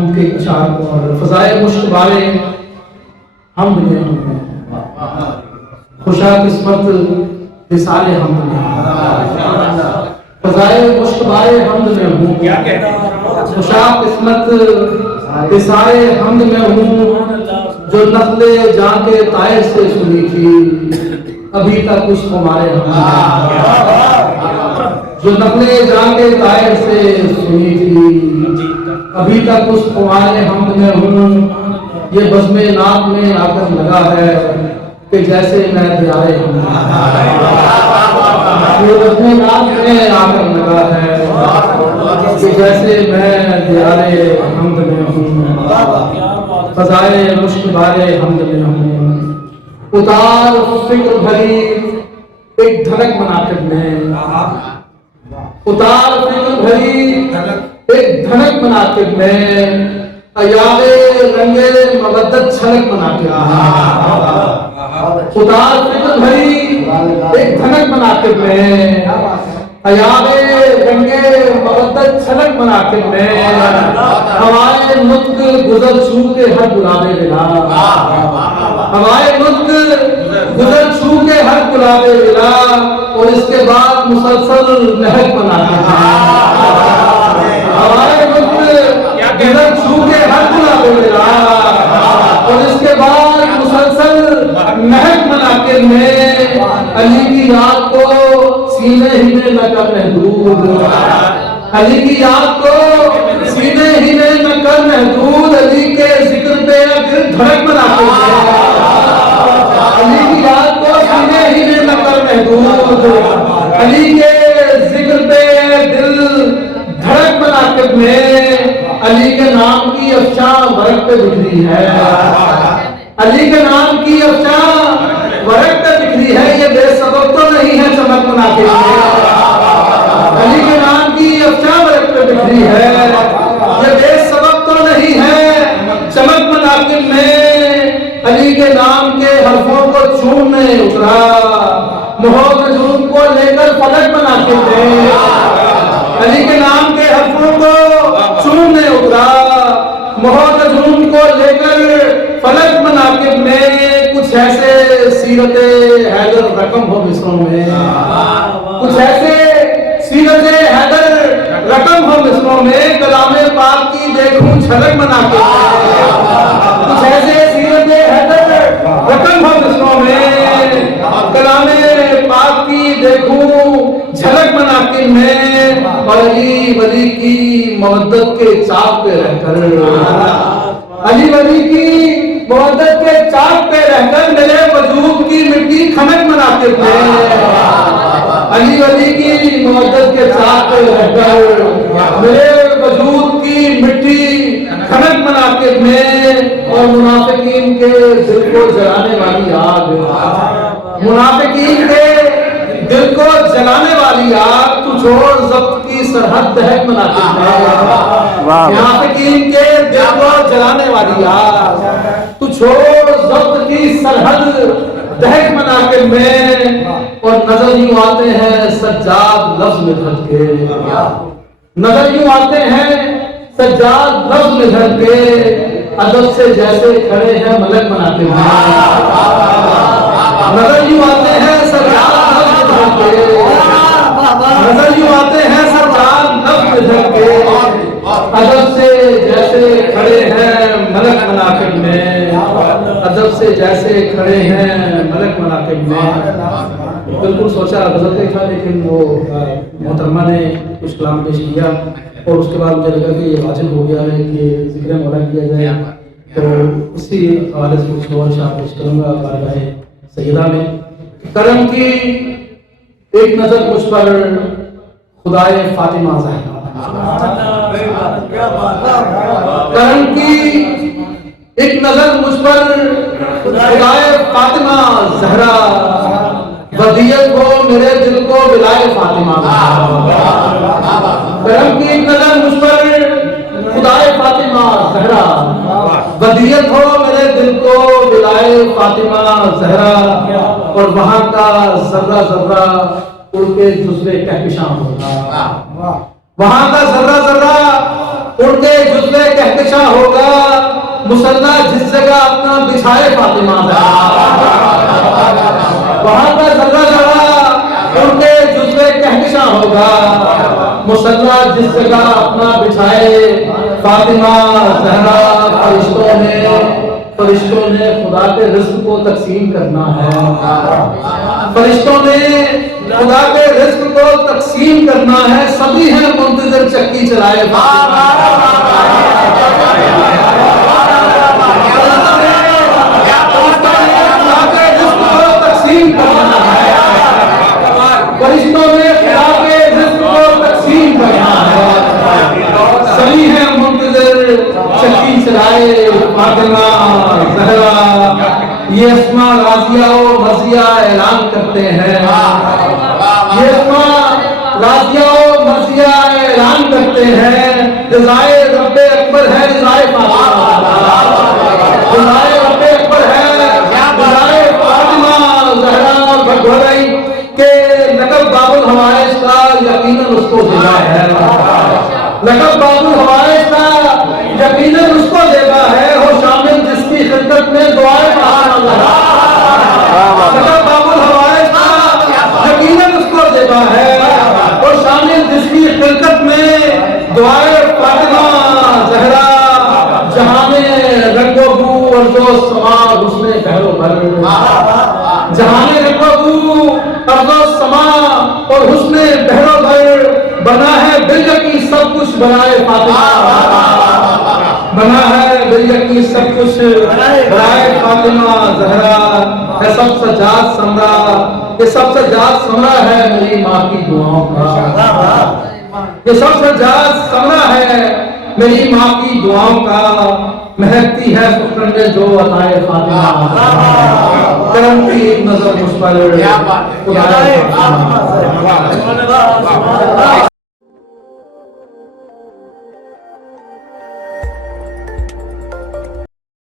ہم کے اشعار اور فضائے مشتبارے ہم میں ہوں خوشا قسمت مثال ہم میں فضائے مشتبارے حمد میں ہوں خوشا قسمت مثال حمد میں ہوں جو نقل جان کے طائر سے سنی تھی ابھی تک اس ہمارے جو نقل جان کے طائر سے سنی تھی ابھی تک اس ہمارے حمد میں ہوں یہ بزم نات میں آ کر لگا ہے کہ جیسے میں دیارے ہوں یہ بزم نات میں آ کر لگا ہے کہ جیسے میں دیارے حمد میں ہوں فضائے مشتبارے حمد میں ہوں اتار فکر بھری ایک دھڑک مناقب میں اتار فکر بھری ایک دھڑک مناقب میں ایاب رنگے مودت چھلک مناقب اتار فکر بھری ایک دھڑک مناقب میں ایاب رنگے مودت چھلک مناقب میں ہمارے نطق گزر چھو کے ہر گلابے ملا ہمارے نطق گزر چھو کے ہر گلابے ملا اور اس کے بعد مسلسل مہک مناقب ہمارے نطق گزر چھو کے ہر گلابے ملا اور اس کے بعد مسلسل مہک مناقب میں علی کی یاد کو سینے ہی میں نہ کر محدود علی کی یاد کو سینے ہی میں نہ کر محدود علی کے ذکر پہ دل دھڑک مناقب میں علی کی یاد کو سینے ہی میں نہ کر محدود علی کے ذکر پہ دل دھڑک مناقب میں علی کے نام کی افشاں ورق پہ بکھری ہے علی کے نام کی افشاں ورق پہ بکھری ہے یہ بے سبب تو نہیں ہے چمک مناقب میں علی کے نام کی افشاں ورق پہ بکھری ہے یہ بے سبب تو نہیں ہے چمک مناقب میں علی کے نام کے حرفوں کو چومنے اترا مہر نجوم کو لے کر فلک مناقب میں علی کے نام کے حرفوں کو چومنے اترا مہر نجوم کو لے کر فلک مناقب میں کچھ ایسے سیرت حیدر رقم ہو مصروں میں کچھ ایسے سیرت حیدر رقم ہو مصروں میں کلام پاک کی دیکھوں جھلک مناقب میں کچھ ایسے سیرت حیدر رقم ہو مصروں میں کلام پاک کی دیکھوں جھلک مناقب میں اور علی ولی کی مودت کے چاک پہ رہ کر علی ولی کی مودت کے چاک پہ رہ کر میرے وجود کی مٹی کھنک مناقب میں علی ولی کی مودت کے چاک پہ رہ کر میرے وجود کی مٹی کھنک مناقب میں اور منافقین کے دل کو جلانے والی آگ منافقین کے دل کو جلانے والی آگ تو چھوڑ ضبط کی سرحد دہک مناقب میں منافقین کے دل کو جلانے والی آگ تو چھوڑ ضبط کی سرحد دہک مناقب میں اور نظر یوں آتے ہیں سجاد لفظ میں دھر کے نظر یوں آتے ہیں سجاد لفظ میں دھر کے ادب سے جیسے کھڑے ہیں ملک مناقب میں نظر یوں آتے ہیں سجاد لفظ میں دھر کے نظر یوں آتے ہیں سجاد لفظ میں دھر کے ادب سے جیسے کھڑے ہیں ملک مناقب میں ادب سے جیسے کھڑے ہیں ملک مناقب میں بالکل سوچا غزل کا تھا لیکن وہ محترمہ نے کچھ کلام پیش کیا اور اس کے بعد مجھے لگا کہ یہ واجب ہو گیا ہے کہ ذکر مولا کیا جائے تو اسی حوالے سے کچھ اور شاہ پیش کروں گا بارگاہ سیدہ میں کرم کی ایک نظر مجھ پر خدائے فاطمہ زہرا کرم کی ایک نظر مجھ پر خدائے فاطمہ زہرا ودیت ہو میرے دل کو ولائے فاطمہ کرم کی ایک نظر مجھ پر خدائے فاطمہ زہرا ودیت ہو میرے دل کو ولائے فاطمہ زہرا اور وہاں کا ذرہ ذرہ اڑ کے جزوے کہکشاں ہوگا وہاں کا ذرہ ذرہ ان کے جزوے کہکشاں ہوگا مصلی جس جگہ اپنا بچھائے فاطمہ وہاں کا ذرہ ذرہ ان کے جزوے کہکشاں ہوگا مصلی جس جگہ اپنا بچھائے فاطمہ زہرا فرشتوں نے خدا کے رزق کو تقسیم کرنا ہے فرشتوں نے خدا کے رزق کو تقسیم کرنا ہے سبھی ہیں منتظر چکی چلائے تقسیم کرنا ہے فرشتوں نے خدا کے رزق کو تقسیم کرنا ہے سبھی ہیں منتظر چکی چلائے فاطمہ زہرا یہ اسماء راضیہ و مرضیہ اعلان کرتے ہیں یہ اسماء راضیہ و مرضیہ اعلان کرتے ہیں رضائے رب اکبر ہے رضائے فاطمہ رضائے رب اکبر ہے رضائے فاطمہ زہرا بھگورائی کے لقب باب الحوائج کا یقیناً اس کو دیا ہے لقب باب الحوائج کا یقیناً اس کو دیتا ہے وہ شامل جس کی خدمت میں دعائیں لقب باب الحوائج کا یقیناً اس کو دیتا ہے وہ شامل جس کی خدمت میں دعائیں فاطمہ زہرا جہاں میں رنگ و بو اور جو سما حسن بہر و بھر جہاں میں رنگ و بو اور جو سما اور حسن بہر و بھر بنا ہے بل کی سب کچھ بنائے فاطمہ بنا ہے بل کی سب کچھ بنائے فاطمہ زہرا یہ سب سجاد سمرا یہ سب سجاد سمرا ہے میری ماں کی دعاؤں کا یہ سب سجاد سمرا ہے میری ماں کی دعاؤں کا مہکتی ہے سخن میں جو عطائے فاطمہ کرم کی ایک نظر مجھ پر